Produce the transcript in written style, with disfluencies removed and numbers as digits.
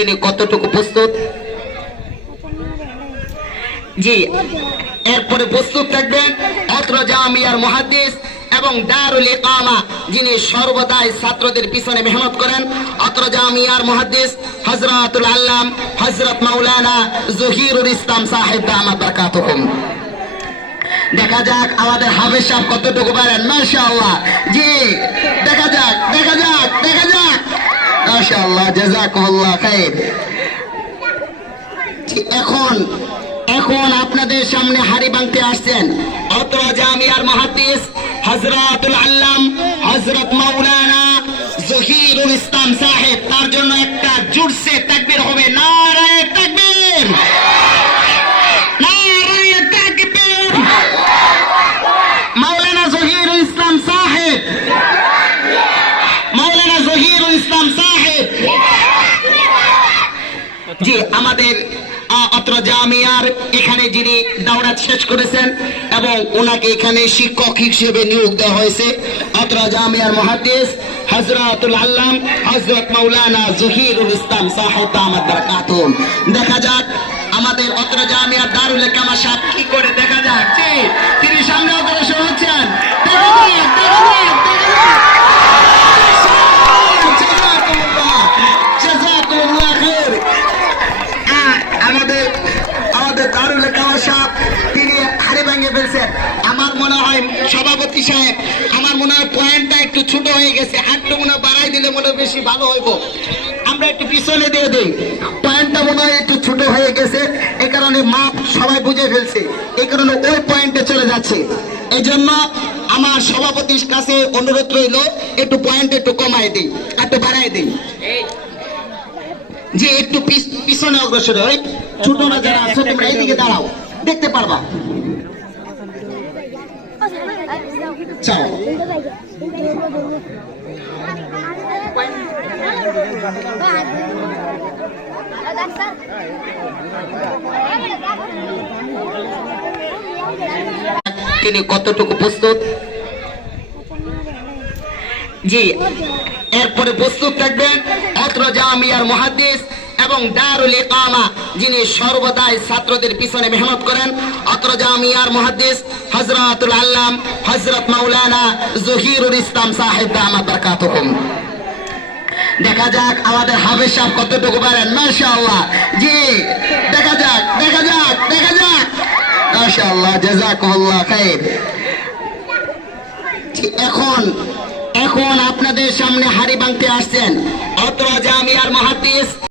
তিনি কতটুকু প্রস্তুত? জি, এরপরে প্রস্তুত থাকবেন অত্র জামিয়ার মুহাদ্দিস এবং দারুল ইকামা, যিনি সর্বদাই ছাত্রদের পিছনে মেহনত করেন, অত্র জামিয়ার মুহাদ্দিস হযরতুল আল্লাম হযরত মাওলানা জহিরুল ইসলাম সাহেব দামাত বারাকাতুহুম। দেখা যাক আমাদের হাফেজ সাহেব কতটুকু পারেন। মাশাআল্লাহ, জি দেখা যাক দেখা যাক দেখা যাক। মাশাআল্লাহ, জাযাকুমুল্লাহ খাইর। এখন আপনাদের সামনে হাড়ি ভাঙতে আসছেন অত্র জামিয়ার মুহাদ্দিস হযরতুল আল্লাম হযরত মাওলানা জহিরুল ইসলাম সাহেব। তার জন্য একটা জোরসে তাকবীর হবে। নারায়ে তাকবীর, নারায়ে তাকবীর। মাওলানা জহিরুল ইসলাম সাহেব, মাওলানা জহিরুল ইসলাম সাহেব। জি, আমাদের অত্র জামিয়ার এখানে যিনি দাওরাত শেষ করেছেন এবং ওনাকে এখানে শিক্ষক হিসেবে নিয়োগ দেওয়া হয়েছে অত্র জামিয়ার মুহাদ্দিস হযরতুল আল্লাম হযরত মাওলানা জহিরুল ইসলাম সাহেব দামাত বারাকাতুহুম। দেখা যাক আমাদের অত্র জামিয়ার দারুল ইকামা সাহেব কি করে। দেখা যাক, জি তিনি সামনে অগ্রসর হচ্ছেন। দেখা যাক দেখা যাক দেখা যাক। আমার মনে হয় সভাপতি সাহেব, আমার মনে হয় পয়েন্টটা একটু ছোট হয়ে গেছে, আরেকটু মনে হয় বাড়াই দিলে মনে হয় বেশি ভালো হইব। আমরা একটু পিছনে দিয়ে দিই, পয়েন্টটা মনে হয় একটু ছোট হয়ে গেছে, এই কারণে মাপ সবাই বুঝে ফেলছে, এই কারণে ওই পয়েন্টে চলে যাচ্ছে। এই জন্য আমার সভাপতির কাছে অনুরোধ রইল একটু পয়েন্ট একটু কমাই দিই, একটু বাড়াই দিই, যে একটু পিছনে অগ্রসর হয়। ছোটরা যারা আছো তোমরা এইদিকে দাঁড়াও, দেখতে পারবা। চাও তিনি কতটুকু প্রস্তুত? জি, এরপরে প্রস্তুত থাকবেন অত্র জামিয়ার মুহাদ্দিস এবং দারুল ইকামা, যিনি সর্বদাই ছাত্রদের পিছনে মেহনত করেন, অত্র জামিয়ার মুহাদ্দিস হযরতুল আল্লাম হযরত মাওলানা জহিরুল ইসলাম সাহেব দামাত বারাকাতুহুম। দেখা যাক আমাদের হাফেজ সাহেব কতটুকু পারেন। মাশাআল্লাহ, জি দেখা যাক দেখা যাক দেখা যাক। মাশাআল্লাহ, জাযাকুমুল্লাহ খাইর। এখন আপনাদের সামনে হাড়ি ভাঙতে আসছেন অত্র জামিয়ার মুহাদ্দিস